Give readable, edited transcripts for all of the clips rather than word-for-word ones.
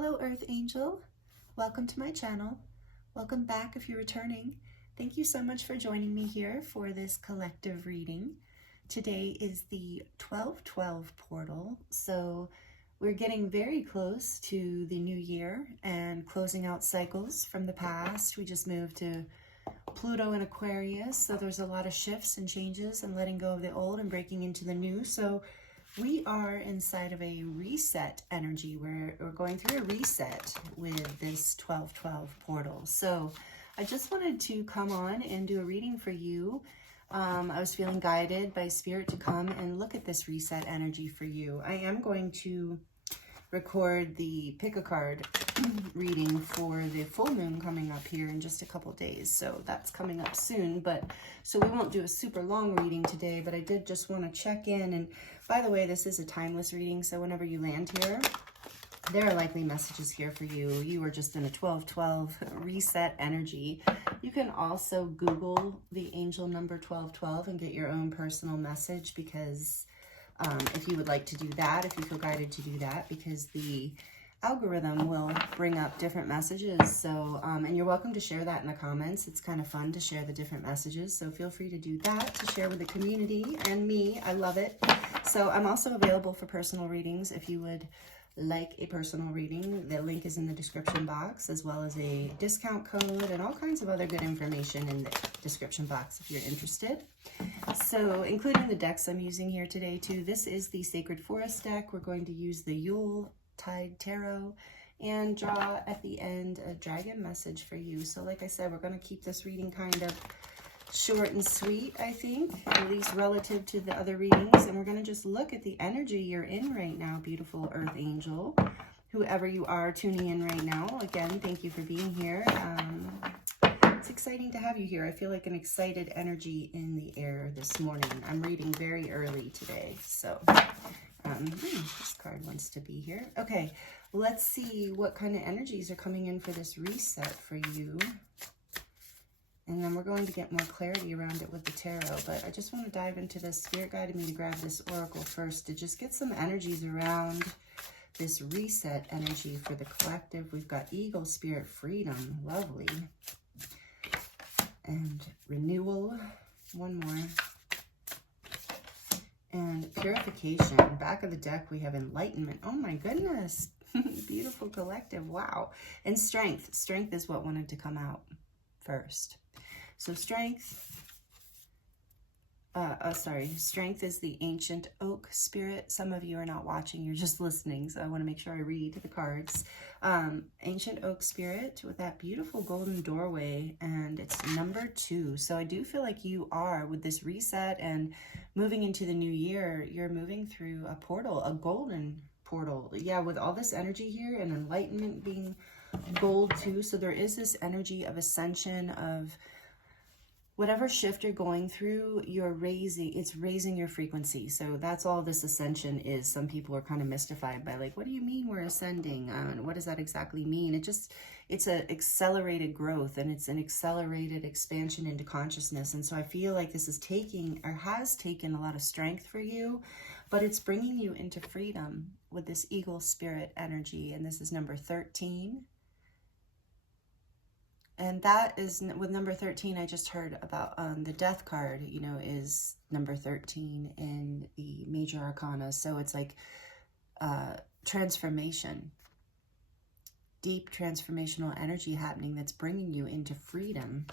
Hello, Earth Angel. Welcome to my channel. Welcome back if you're returning. Thank you so much for joining me here for this collective reading. Today is the 12/12 portal, so we're getting very close to the new year and closing out cycles from the past. We just moved to Pluto in Aquarius, so there's a lot of shifts and changes and letting go of the old and breaking into the new. So we are inside of a reset energy. We're going through a reset with this 12/12 portal. So I just wanted to come on and do a reading for you. I was feeling guided by Spirit to come and look at this reset energy for you. I am going to record the pick a card reading for the full moon coming up here in just a couple days, so that's coming up soon. But so we won't do a super long reading today, but I did just want to check in. And by the way, this is a timeless reading, so whenever you land here, there are likely messages here for you. You are just in a 12/12 reset energy. You can also Google the angel number 12/12 and get your own personal message, because if you would like to do that, if you feel guided to do that, because the algorithm will bring up different messages. So, and you're welcome to share that in the comments. It's kind of fun to share the different messages. So feel free to do that, to share with the community and me. I love it. So I'm also available for personal readings if you would like a personal reading. The link is in the description box, as well as a discount code and all kinds of other good information in the description box if you're interested. So including the decks I'm using here today too. This is the Sacred Forest deck. We're going to use the Yuletide Tarot and draw at the end a dragon message for you. So like I said, we're going to keep this reading kind of short and sweet, I think, at least relative to the other readings. And we're going to just look at the energy you're in right now, beautiful Earth Angel. Whoever you are tuning in right now, again, thank you for being here. It's exciting to have you here. I feel like an excited energy in the air this morning. I'm reading very early today, so this card wants to be here. Okay, let's see what kind of energies are coming in for this reset for you. And then we're going to get more clarity around it with the tarot. But I just want to dive into this. Spirit guided me to grab this oracle first to just get some energies around this reset energy for the collective. We've got Eagle, Spirit, Freedom. Lovely. And Renewal. One more. And Purification. Back of the deck, we have Enlightenment. Oh my goodness. Beautiful collective. Wow. And Strength. Strength is what wanted to come out first. So Strength, Strength is the Ancient Oak Spirit. Some of you are not watching, you're just listening, so I want to make sure I read the cards. Ancient Oak Spirit with that beautiful golden doorway, and it's number 2. So I do feel like you are, with this reset and moving into the new year, you're moving through a portal, a golden portal. Yeah, with all this energy here and Enlightenment being gold too. So there is this energy of ascension, of whatever shift you're going through, it's raising your frequency. So that's all this ascension is. Some people are kind of mystified by, like, what do you mean we're ascending? What does that exactly mean? It's an accelerated growth, and it's an accelerated expansion into consciousness. And so I feel like this is taking, or has taken, a lot of strength for you, but it's bringing you into freedom with this Eagle Spirit energy. And this is number 13. And that is, with number 13, I just heard about the Death card, you know, is number 13 in the major arcana. So it's like transformation, deep transformational energy happening that's bringing you into freedom.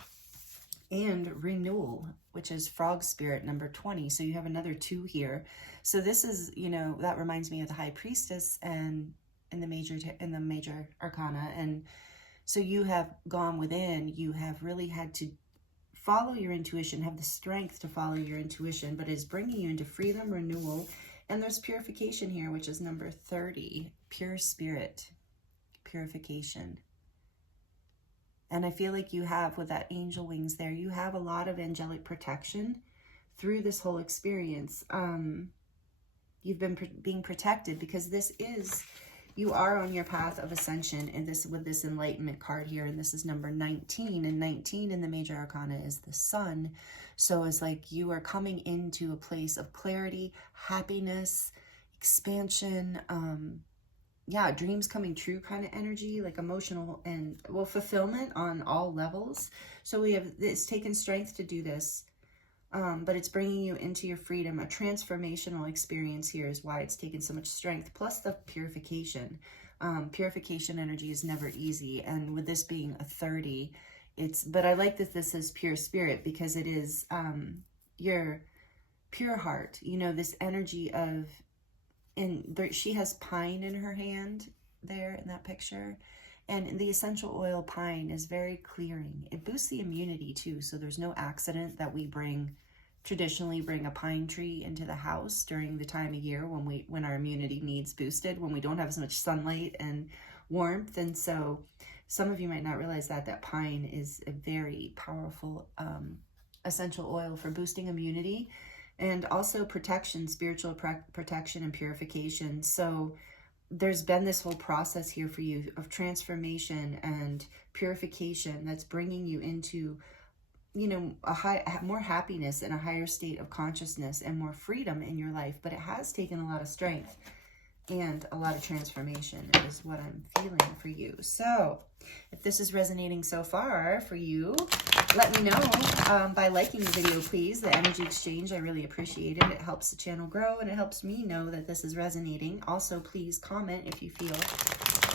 And Renewal, which is Frog Spirit, number 20. So you have another 2 here. So this is, you know, that reminds me of the High Priestess and in the major arcana. And so you have gone within, you have really had to follow your intuition, have the strength to follow your intuition, but it's bringing you into freedom, renewal, and there's purification here, which is number 30, Pure Spirit, purification. And I feel like you have, with that angel wings there, you have a lot of angelic protection through this whole experience. You've been being protected, because this is, you are on your path of ascension, and this, with this Enlightenment card here, and this is number 19, and 19 in the major arcana is the Sun. So it's like you are coming into a place of clarity, happiness, expansion, yeah, dreams coming true kind of energy, like emotional and, well, fulfillment on all levels. So we have, it's taken strength to do this, but it's bringing you into your freedom. A transformational experience here is why it's taken so much strength, plus the purification. Purification energy is never easy, and with this being a 30, but I like that this is pure spirit, because it is your pure heart, you know, this energy of, and there, she has pine in her hand there in that picture, and the essential oil pine is very clearing. It boosts the immunity too, so there's no accident that we traditionally bring a pine tree into the house during the time of year when our immunity needs boosted, when we don't have as much sunlight and warmth. And so some of you might not realize that pine is a very powerful essential oil for boosting immunity, and also protection, spiritual protection and purification. So there's been this whole process here for you of transformation and purification that's bringing you into, you know, more happiness and a higher state of consciousness and more freedom in your life. But it has taken a lot of strength and a lot of transformation is what I'm feeling for you. So if this is resonating so far for you, let me know by liking the video, please. The energy exchange, I really appreciate it. It helps the channel grow, and it helps me know that this is resonating. Also, please comment if you feel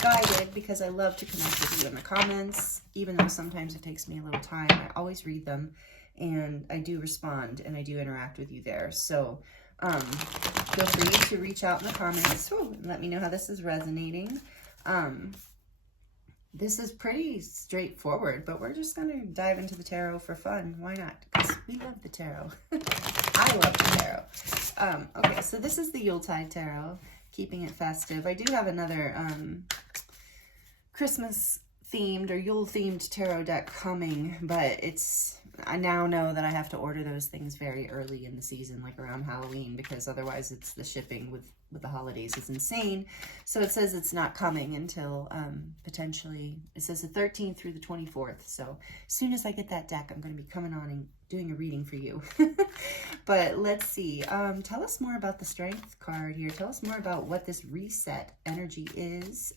guided, because I love to connect with you in the comments, even though sometimes it takes me a little time. I always read them, and I do respond, and I do interact with you there. So feel free to reach out in the comments and let me know how this is resonating. This is pretty straightforward, but we're just going to dive into the tarot for fun. Why not? Because we love the tarot. I love the tarot. Okay, so this is the Yuletide Tarot, keeping it festive. I do have another Christmas themed or Yule themed tarot deck coming, but I now know that I have to order those things very early in the season, like around Halloween, because otherwise it's the shipping with the holidays is insane. So it says it's not coming until potentially, it says the 13th through the 24th. So as soon as I get that deck, I'm going to be coming on and doing a reading for you. But let's see. Tell us more about the Strength card here. Tell us more about what this reset energy is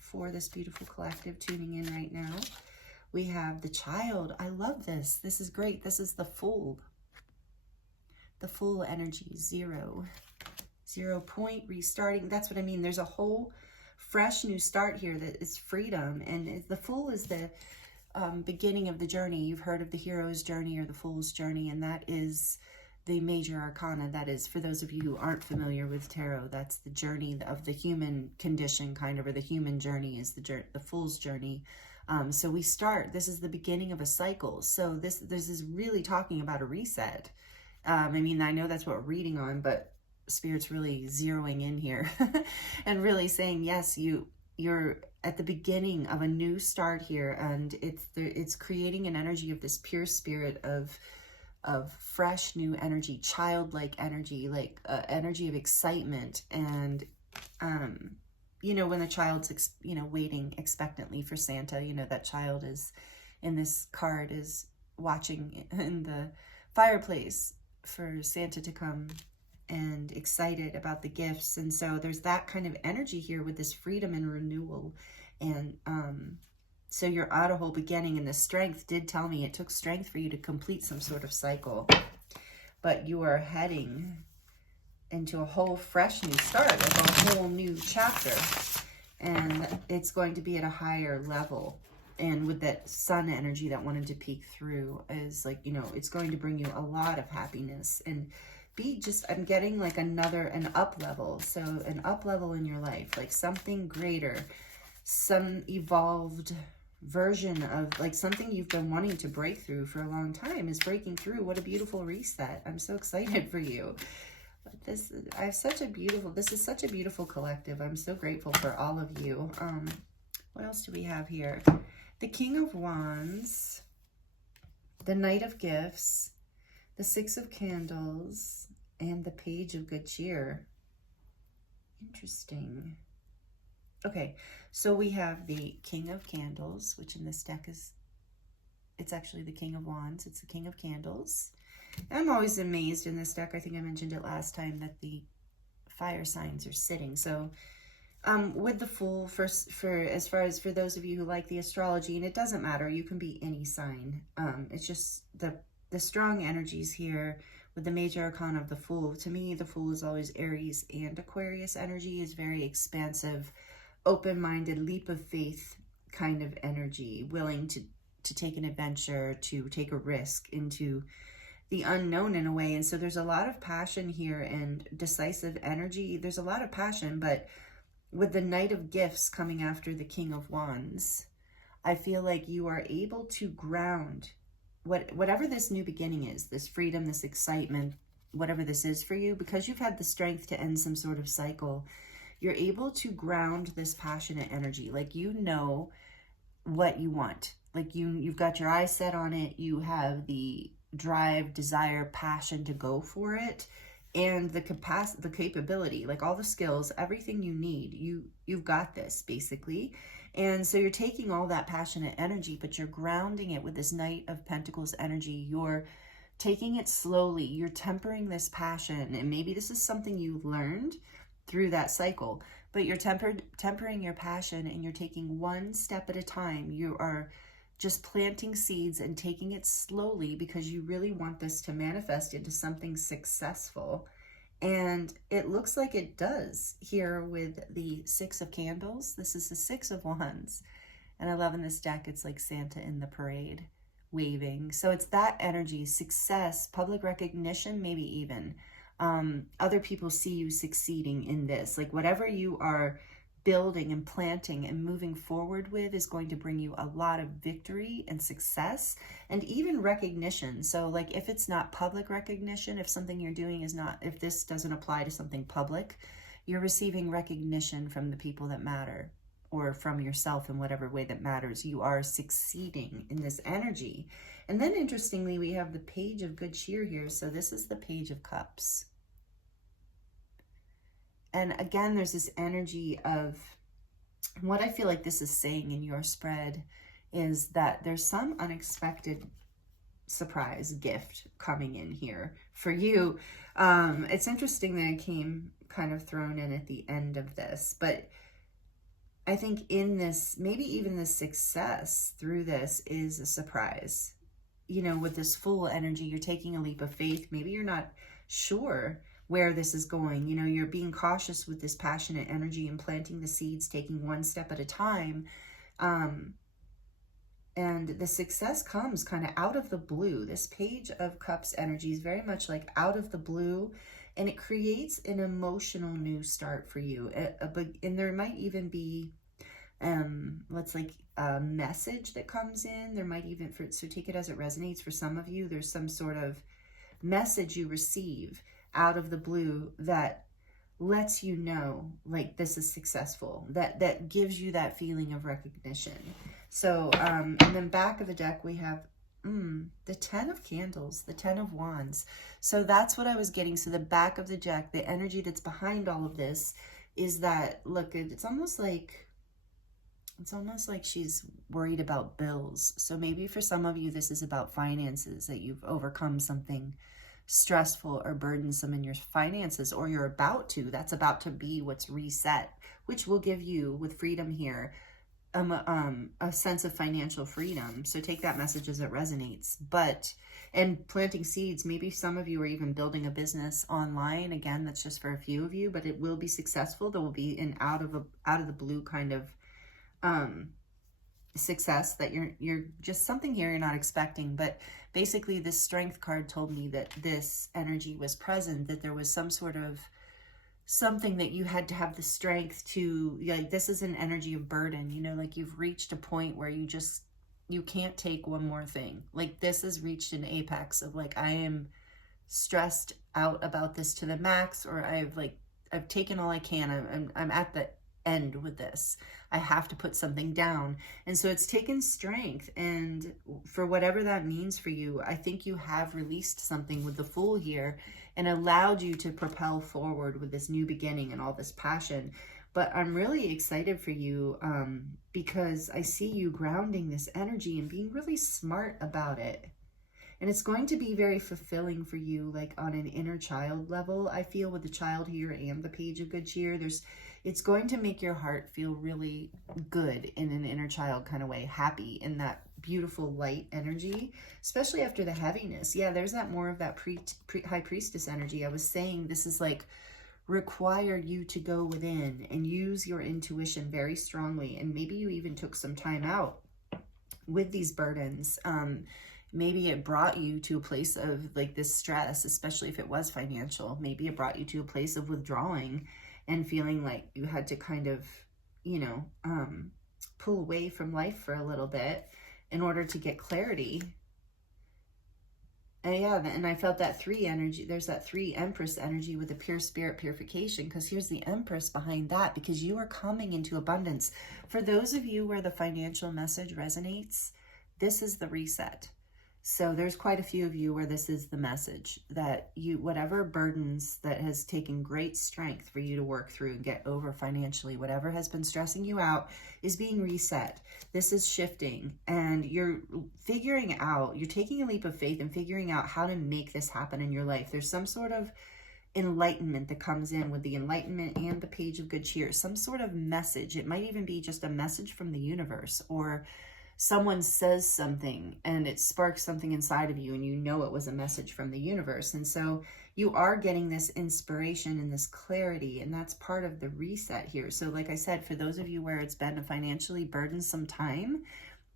for this beautiful collective tuning in right now. We have the Child. I love this. This is great. This is the Fool. The Fool energy, 0 point, restarting. That's what I mean. There's a whole fresh new start here that is freedom. And the Fool is the beginning of the journey. You've heard of the hero's journey or the Fool's journey, and that is the major arcana. That is, for those of you who aren't familiar with tarot, that's the journey of the human condition, kind of, or the human journey is the Fool's journey. So we start, this is the beginning of a cycle. So this is really talking about a reset. I mean, I know that's what we're reading on, but Spirit's really zeroing in here and really saying, yes, you're at the beginning of a new start here, and it's creating an energy of this pure spirit of fresh new energy, childlike energy, like energy of excitement. And you know, when the child's waiting expectantly for Santa, you know, that child is in this card is watching in the fireplace for Santa to come, and excited about the gifts. And so there's that kind of energy here with this freedom and renewal. And so you're at a whole beginning, and the Strength did tell me it took strength for you to complete some sort of cycle, but you are heading into a whole fresh new start, like a whole new chapter, and it's going to be at a higher level. And with that Sun energy that wanted to peek through is like, you know, it's going to bring you a lot of happiness and I'm getting like an up level. So an up level in your life, like something greater, some evolved version of like something you've been wanting to break through for a long time is breaking through. What a beautiful reset. I'm so excited for you. This is such a beautiful collective. I'm so grateful for all of you. What else do we have here? The King of Wands, the Knight of Gifts, the Six of Candles, and the Page of Good Cheer. Interesting. Okay, so we have the King of Candles, which in this deck it's actually the King of Wands. It's the King of Candles. I'm always amazed in this deck, I think I mentioned it last time, that the fire signs are sitting. So With the Fool, for as far as for those of you who like the astrology, and it doesn't matter, you can be any sign. It's just the strong energies here with the major arcana of the Fool. To me, the Fool is always Aries and Aquarius energy, is very expansive, open-minded, leap of faith kind of energy, willing to take an adventure, to take a risk into the unknown in a way. And so there's a lot of passion here and decisive energy. There's a lot of passion, but with the Knight of Gifts coming after the King of Wands, I feel like you are able to ground whatever this new beginning is, this freedom, this excitement, whatever this is for you, because you've had the strength to end some sort of cycle. You're able to ground this passionate energy. Like, you know what you want. Like, you've got your eyes set on it. You have the drive, desire, passion to go for it. And the capacity, the capability, like all the skills, everything you need, you've got this basically. And so you're taking all that passionate energy, but you're grounding it with this Knight of Pentacles energy. You're taking it slowly. You're tempering this passion. And maybe this is something you've learned through that cycle, but you're tempering your passion, and you're taking one step at a time. You are just planting seeds and taking it slowly because you really want this to manifest into something successful. And it looks like it does here with the Six of Candles. This is the Six of Wands. And I love in this deck, it's like Santa in the parade waving. So it's that energy, success, public recognition, maybe even. Other people see you succeeding in this. Like, whatever you are building and planting and moving forward with is going to bring you a lot of victory and success and even recognition. So like, if it's not public recognition, if something you're doing is not, if this doesn't apply to something public, you're receiving recognition from the people that matter, or from yourself in whatever way that matters. You are succeeding in this energy. And then interestingly, we have the Page of Good Cheer here. So this is the Page of Cups. And again, there's this energy of, what I feel like this is saying in your spread is that there's some unexpected surprise gift coming in here for you. It's interesting that it came kind of thrown in at the end of this, but I think in this, maybe even the success through this is a surprise. You know, with this Fool energy, you're taking a leap of faith. Maybe you're not sure where this is going. You know, you're being cautious with this passionate energy and planting the seeds, taking one step at a time. And the success comes kind of out of the blue. This Page of Cups energy is very much like out of the blue, and it creates an emotional new start for you. And there might even be, let's like a message that comes in. There might even, so take it as it resonates. For some of you, there's some sort of message you receive out of the blue that lets you know, like, this is successful, that gives you that feeling of recognition. So and then back of the deck we have the Ten of Candles, the Ten of Wands. So that's what I was getting. So the back of the deck, the energy that's behind all of this is that, look, it's almost like she's worried about bills. So maybe for some of you, this is about finances, that you've overcome something stressful or burdensome in your finances, or you're about to. That's about to be what's reset, which will give you, with freedom here, a sense of financial freedom. So take that message as it resonates. But, and planting seeds, maybe some of you are even building a business online. Again, that's just for a few of you, but it will be successful. There will be an out of the blue kind of success that you're just something here you're not expecting. But basically, this Strength card told me that this energy was present, that there was some sort of something that you had to have the strength to, like, this is an energy of burden, you know, like you've reached a point where you can't take one more thing. Like, this has reached an apex of, like, I am stressed out about this to the max, or I've taken all I can. I'm at the end with this. I have to put something down. And so it's taken strength, and for whatever that means for you, I think you have released something with the Fool here and allowed you to propel forward with this new beginning and all this passion. But I'm really excited for you because I see you grounding this energy and being really smart about it. And it's going to be very fulfilling for you, like on an inner child level. I feel with the child here and the Page of Good Cheer, it's going to make your heart feel really good in an inner child kind of way, happy in that beautiful light energy, especially after the heaviness. Yeah, there's that more of that High Priestess energy. I was saying this is like require you to go within and use your intuition very strongly. And maybe you even took some time out with these burdens. Maybe it brought you to a place of like this stress, especially if it was financial. Maybe it brought you to a place of withdrawing and feeling like you had to kind of, you know, pull away from life for a little bit in order to get clarity. And yeah, and I felt that 3 energy. There's that 3 Empress energy with the pure spirit purification, because here's the Empress behind that, because you are coming into abundance. For those of you where the financial message resonates, this is the reset. So there's quite a few of you where this is the message, that you, whatever burdens that has taken great strength for you to work through and get over financially, whatever has been stressing you out is being reset. This is shifting, and you're figuring out, you're taking a leap of faith and figuring out how to make this happen in your life. There's some sort of enlightenment that comes in with the Enlightenment and the Page of Good Cheer, some sort of message. It might even be just a message from the universe, or someone says something and it sparks something inside of you and you know it was a message from the universe. And so you are getting this inspiration and this clarity, and that's part of the reset here. So like I said, for those of you where it's been a financially burdensome time,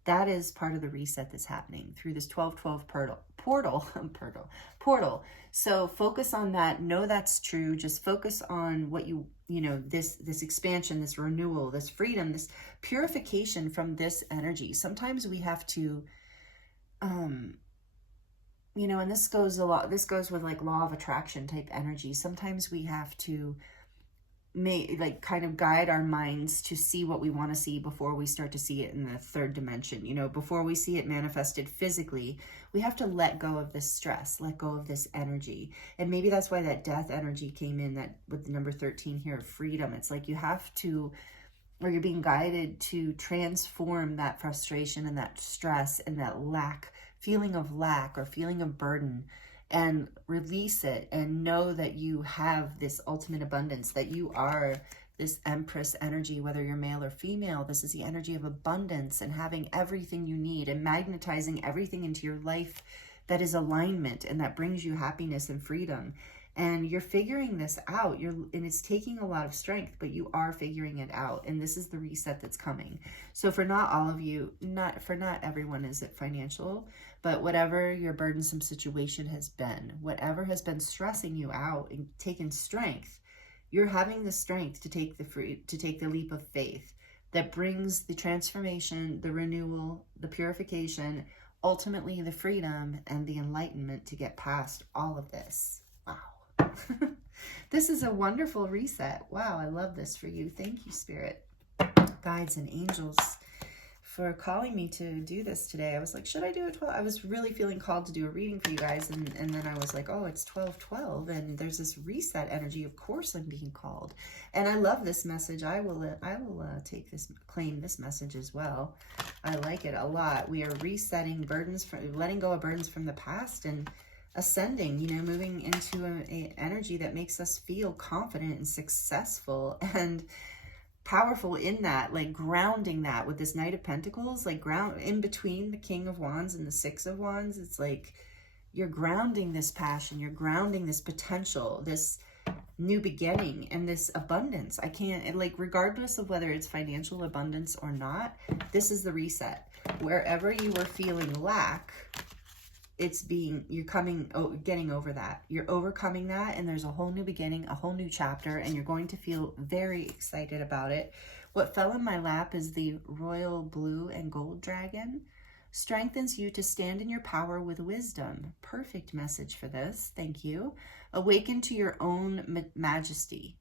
that is part of the reset that's happening through this 12-12 portal. So focus on that. Know that's true. Just focus on what you know, this expansion, this renewal, this freedom, this purification from this energy. Sometimes we have to, you know, and this goes with like law of attraction type energy. Sometimes we have to kind of guide our minds to see what we want to see before we start to see it in the 3rd dimension. You know, before we see it manifested physically, we have to let go of this stress, let go of this energy. And maybe that's why that death energy came in, that with the number 13 here of freedom. It's like you have to, or you're being guided to transform that frustration and that stress and that feeling of lack or feeling of burden, and release it, and know that you have this ultimate abundance, that you are this Empress energy, whether you're male or female. This is the energy of abundance and having everything you need and magnetizing everything into your life that is alignment and that brings you happiness and freedom. And you're figuring this out, and it's taking a lot of strength, but you are figuring it out. And this is the reset that's coming. So for not all of you, not everyone is it financial, but whatever your burdensome situation has been, whatever has been stressing you out and taken strength, you're having the strength to take the leap of faith that brings the transformation, the renewal, the purification, ultimately the freedom and the enlightenment to get past all of this. Wow. This is a wonderful reset. Wow, I love this for you. Thank you, Spirit, guides, and angels for calling me to do this today. I was like, should I do a 12? I was really feeling called to do a reading for you guys, and then I was like, oh, it's 12-12, and there's this reset energy. Of course I'm being called. And I love this message. I will claim this message as well. I like it a lot. We are resetting burdens, letting go of burdens from the past, and ascending, you know, moving into an energy that makes us feel confident and successful and powerful in that, like grounding that with this Knight of Pentacles, like ground in between the King of Wands and the Six of Wands. It's like you're grounding this passion, you're grounding this potential, this new beginning, and this abundance. Like, regardless of whether it's financial abundance or not, this is the reset. Wherever you were feeling lack, getting over that. You're overcoming that, and there's a whole new beginning, a whole new chapter, and you're going to feel very excited about it. What fell in my lap is the Royal Blue and Gold Dragon. Strengthens you to stand in your power with wisdom. Perfect message for this. Thank you. Awaken to your own majesty.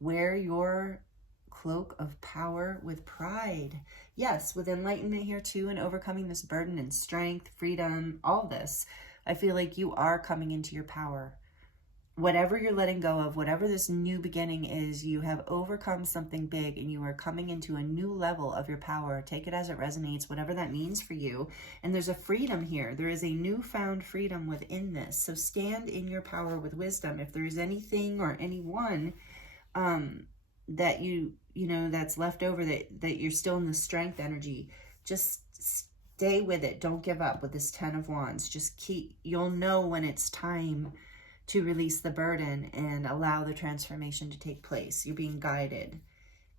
Wear your cloak of power with pride. Yes, with enlightenment here too, and overcoming this burden and strength, freedom, all this. I feel like you are coming into your power. whatever you're letting go of, whatever this new beginning is, you have overcome something big and you are coming into a new level of your power. Take it as it resonates, whatever that means for you. And there's a freedom here. There is a newfound freedom within this. So stand in your power with wisdom. If there's anything or anyone that you know, that's left over, that you're still in the strength energy, just stay with it. Don't give up with this 10 of Wands. Just you'll know when it's time to release the burden and allow the transformation to take place. You're being guided.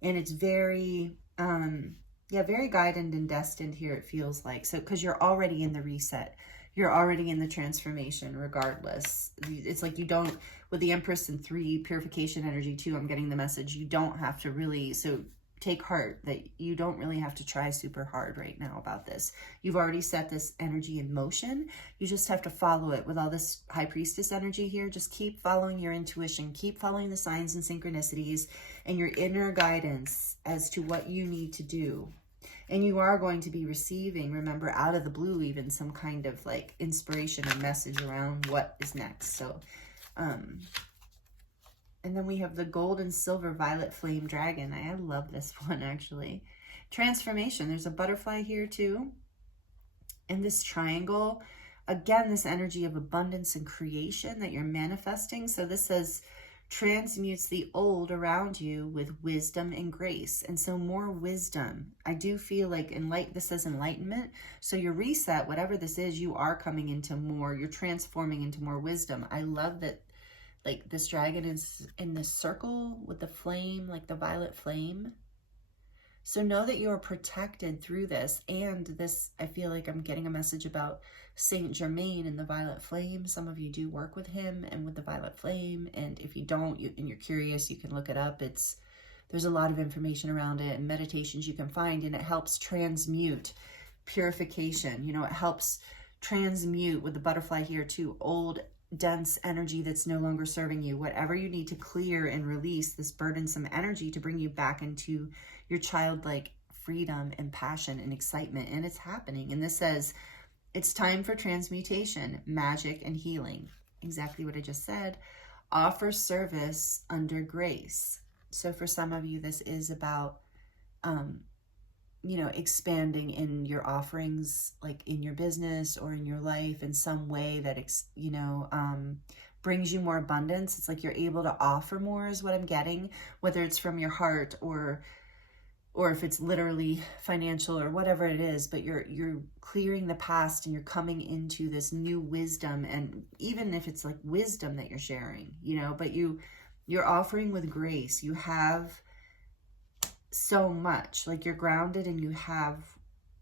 And it's very, very guided and destined here, it feels like. So, because you're already in the reset. You're already in the transformation regardless. It's like you don't, with the Empress and 3 purification energy too, I'm getting the message, you don't have to really, so take heart that you don't really have to try super hard right now about this. You've already set this energy in motion. You just have to follow it with all this High Priestess energy here. Just keep following your intuition, keep following the signs and synchronicities and your inner guidance as to what you need to do. And you are going to be receiving, remember, out of the blue, even some kind of like inspiration or message around what is next. So, and then we have the gold and silver violet flame dragon. I love this one, actually. Transformation. There's a butterfly here too. And this triangle, again, this energy of abundance and creation that you're manifesting. So this says transmutes the old around you with wisdom and grace. And so more wisdom. I do feel like this says enlightenment. So your reset, whatever this is, you are coming into more, you're transforming into more wisdom. I love that, like, this dragon is in this circle with the flame, like the violet flame. So know that you are protected through this. And this, I feel like I'm getting a message about Saint Germain and the violet flame. Some of you do work with him and with the violet flame. And if you don't, and you're curious, you can look it up. There's a lot of information around it and meditations you can find, and it helps transmute purification. You know, it helps transmute with the butterfly here too, old dense energy that's no longer serving you. Whatever you need to clear and release this burdensome energy to bring you back into your childlike freedom and passion and excitement. And it's happening. And this says it's time for transmutation, magic, and healing. Exactly what I just said. Offer service under grace. So for some of you, this is about expanding in your offerings, like in your business or in your life in some way that, brings you more abundance. It's like you're able to offer more is what I'm getting, whether it's from your heart or if it's literally financial or whatever it is, but you're clearing the past and you're coming into this new wisdom. And even if it's like wisdom that you're sharing, but you're offering with grace. You have so much, like you're grounded and you have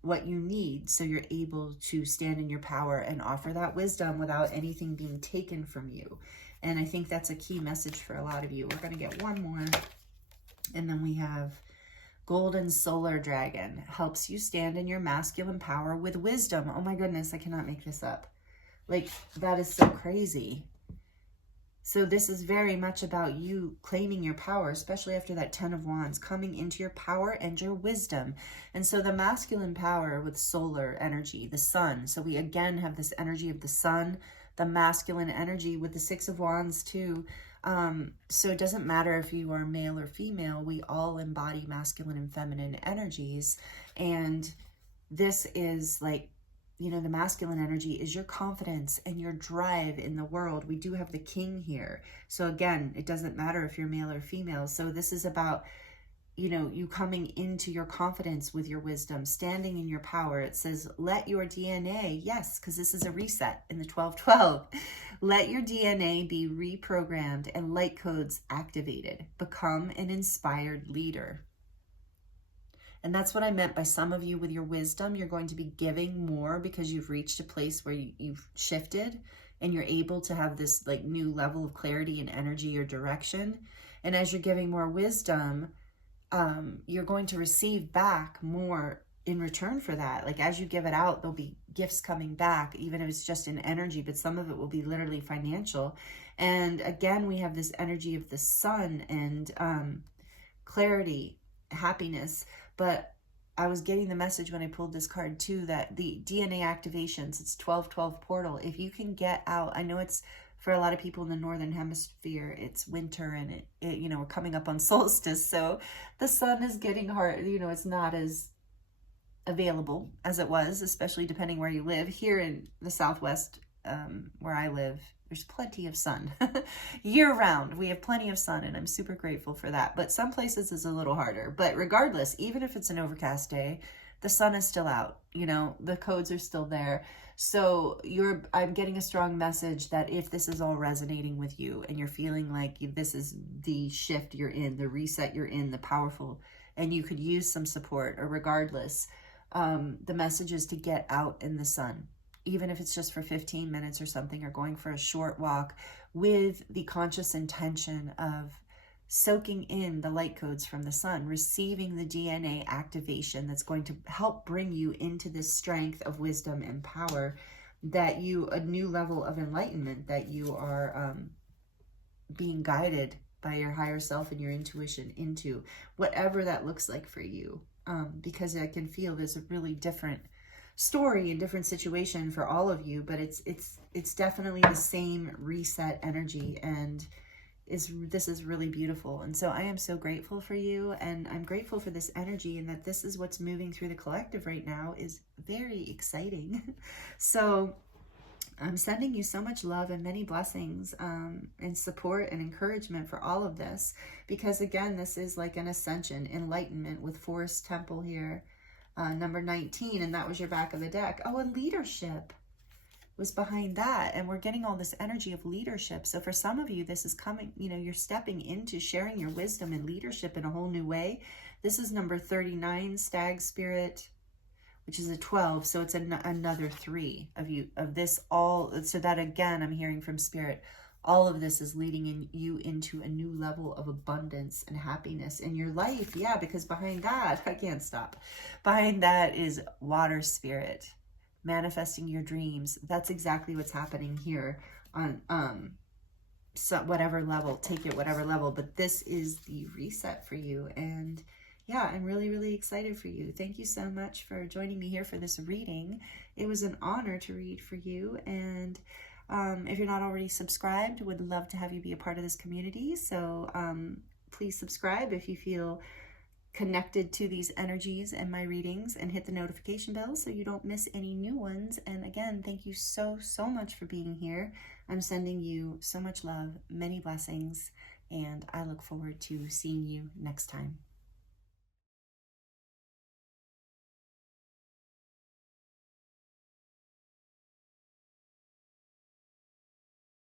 what you need, so you're able to stand in your power and offer that wisdom without anything being taken from you. And I think that's a key message for a lot of you. We're going to get one more, and then we have golden solar dragon. Helps you stand in your masculine power with wisdom. Oh my goodness, I cannot make this up. Like, that is so crazy. So this is very much about you claiming your power, especially after that 10 of Wands, coming into your power and your wisdom. And so the masculine power with solar energy, the sun. So we again have this energy of the sun, the masculine energy with the 6 of Wands too. So it doesn't matter if you are male or female, we all embody masculine and feminine energies. And this is like, the masculine energy is your confidence and your drive in the world. We do have the king here. So again, it doesn't matter if you're male or female. So this is about, you coming into your confidence with your wisdom, standing in your power. It says, let your DNA, yes, because this is a reset in the 12-12. Let your DNA be reprogrammed and light codes activated. Become an inspired leader. And that's what I meant by some of you with your wisdom. You're going to be giving more because you've reached a place where you've shifted and you're able to have this like new level of clarity and energy or direction. And as you're giving more wisdom, you're going to receive back more in return for that. Like as you give it out, there'll be gifts coming back, even if it's just in energy, but some of it will be literally financial. And again, we have this energy of the sun and clarity, happiness. But I was getting the message when I pulled this card too, that the DNA activations, it's 12-12 portal. If you can get out, I know it's For a lot of people in the northern hemisphere, it's winter, and you know, we're coming up on solstice, so the sun is getting hard. You know, it's not as available as it was, especially depending where you live. Here in the Southwest, where I live, there's plenty of sun year round. We have plenty of sun, and I'm super grateful for that. But some places it's a little harder. But regardless, even if it's an overcast day, the sun is still out. You know, the codes are still there. So I'm getting a strong message that if this is all resonating with you and you're feeling like this is the shift you're in, the reset you're in, the powerful, and you could use some support, or regardless, the message is to get out in the sun, even if it's just for 15 minutes or something, or going for a short walk, with the conscious intention of soaking in the light codes from the sun, receiving the DNA activation that's going to help bring you into this strength of wisdom and power, that a new level of enlightenment, that you are being guided by your higher self and your intuition into, whatever that looks like for you. Because I can feel there's a really different story and different situation for all of you, but it's definitely the same reset energy, and this is really beautiful. And so I am so grateful for you, and I'm grateful for this energy, and that this is what's moving through the collective right now is very exciting. So I'm sending you so much love and many blessings, and support and encouragement for all of this, because again, this is like an ascension, enlightenment with Forest Temple here, number 19, and that was your back of the deck. Oh, and leadership was behind that, and we're getting all this energy of leadership. So for some of you, this is coming, you know, you're stepping into sharing your wisdom and leadership in a whole new way. This is number 39, Stag Spirit, which is a 12, so it's another 3 of you, of this all. So that again, I'm hearing from Spirit, all of this is leading you into a new level of abundance and happiness in your life. Yeah, because behind that, I can't stop. Behind that is Water Spirit, manifesting your dreams. That's exactly what's happening here on so whatever level, take it whatever level, but this is the reset for you. And yeah, I'm really, really excited for you. Thank you so much for joining me here for this reading. It was an honor to read for you. And if you're not already subscribed, would love to have you be a part of this community. So please subscribe if you feel connected to these energies and my readings, and hit the notification bell so you don't miss any new ones. And again, thank you so much for being here. I'm sending you so much love, many blessings, and I look forward to seeing you next time.